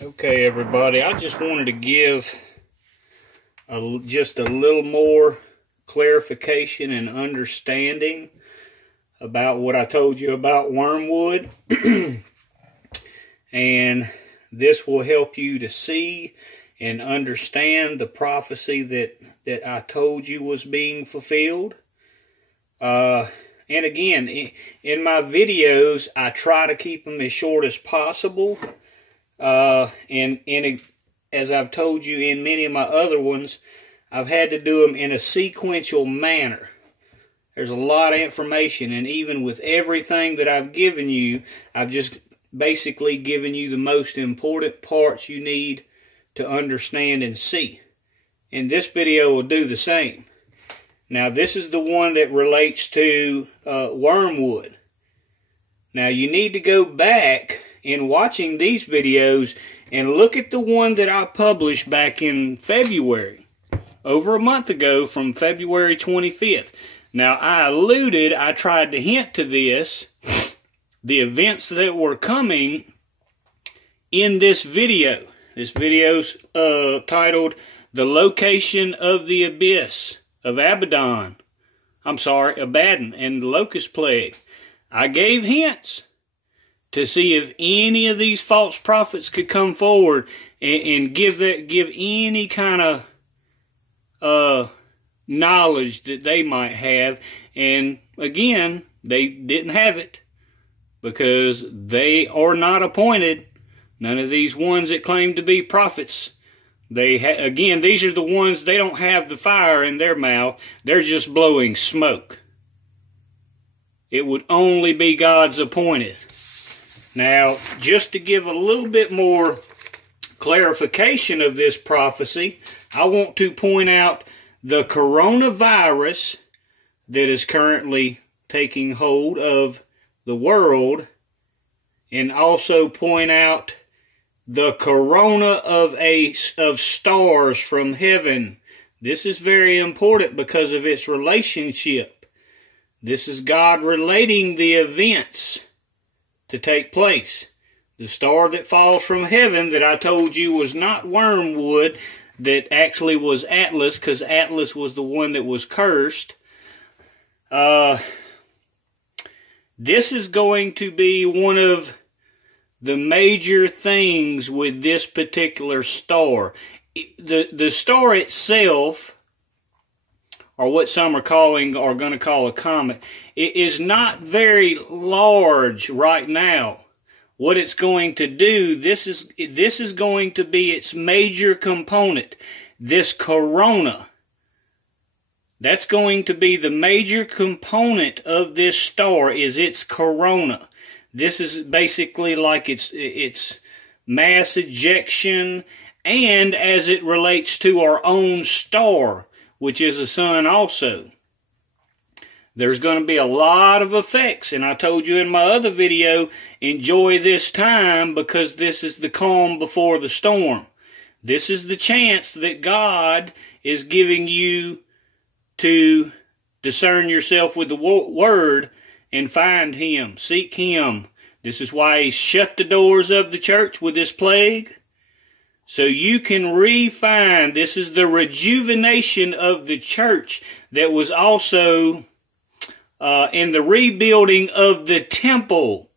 Okay, everybody, I just wanted to give just a little more clarification and understanding about what I told you about wormwood. And this will help you to see and understand the prophecy that I told you was being fulfilled. And again, in my videos, I try to keep them as short as possible. And as I've told you in many of my other ones, I've had to do them in a sequential manner. There's a lot of information, and even with everything that I've given you, I've just basically given you the most important parts you need to understand and see. And this video will do the same. Now, this is the one that relates to wormwood. Now, you need to go back in watching these videos and look at the one that I published back in February, over a month ago, from February 25th. Now, I tried to hint to this, the events that were coming in this video. This video's titled, The Location of the Abyss of Abaddon and the Locust Plague. I gave hints to see if any of these false prophets could come forward and give any kind of knowledge that they might have. And again, they didn't have it because they are not appointed. None of these ones that claim to be prophets. Again, these are the ones, they don't have the fire in their mouth. They're just blowing smoke. It would only be God's appointed. Now, just to give a little bit more clarification of this prophecy, I want to point out the coronavirus that is currently taking hold of the world, and also point out the corona of stars from heaven. This is very important because of its relationship. This is God relating the events to take place. The star that falls from heaven that I told you was not wormwood, that actually was Atlas, because Atlas was the one that was cursed. This is going to be one of the major things with this particular star. The star itself, or what some are going to call a comet, it is not very large right now. What it's going to do, this is going to be its major component. This corona, that's going to be the major component of this star, is its corona. This is basically like its mass ejection, and as it relates to our own star, which is a sun also. There's going to be a lot of effects, and I told you in my other video, enjoy this time because this is the calm before the storm. This is the chance that God is giving you to discern yourself with the Word and find Him, seek Him. This is why He's shut the doors of the church with this plague, so you can refine. This is the rejuvenation of the church that was also in the rebuilding of the temple.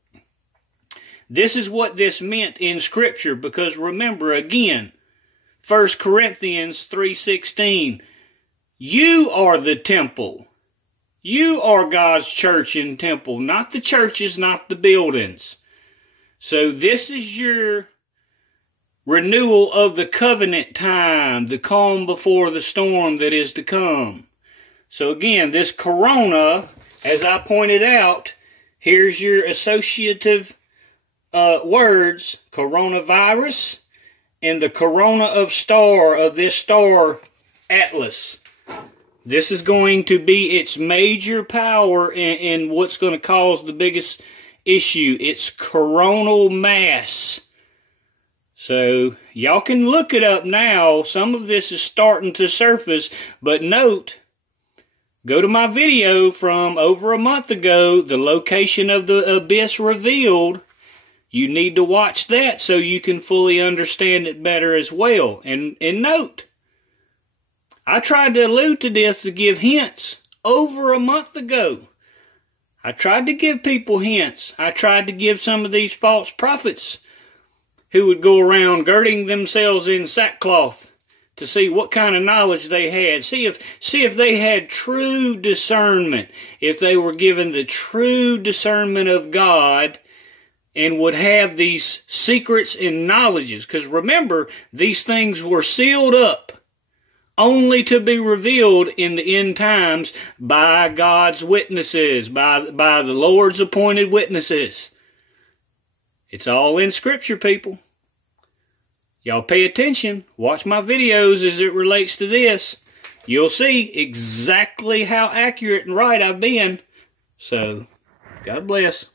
This is what this meant in Scripture, because remember again, 1 Corinthians 3:16, you are the temple. You are God's church and temple, not the churches, not the buildings. So this is your renewal of the covenant time, the calm before the storm that is to come. So again, this corona, as I pointed out, here's your associative words, coronavirus, and the corona of this star, Atlas. This is going to be its major power in what's going to cause the biggest issue. It's coronal mass. So, y'all can look it up now. Some of this is starting to surface, but note, go to my video from over a month ago, The Location of the Abyss Revealed. You need to watch that so you can fully understand it better as well. And note, I tried to allude to this to give hints over a month ago. I tried to give people hints. I tried to give some of these false prophets who would go around girding themselves in sackcloth to see what kind of knowledge they had. See if they had true discernment, if they were given the true discernment of God and would have these secrets and knowledges. Because remember, these things were sealed up only to be revealed in the end times by God's witnesses, by the Lord's appointed witnesses. It's all in Scripture, people. Y'all pay attention. Watch my videos as it relates to this. You'll see exactly how accurate and right I've been. So, God bless.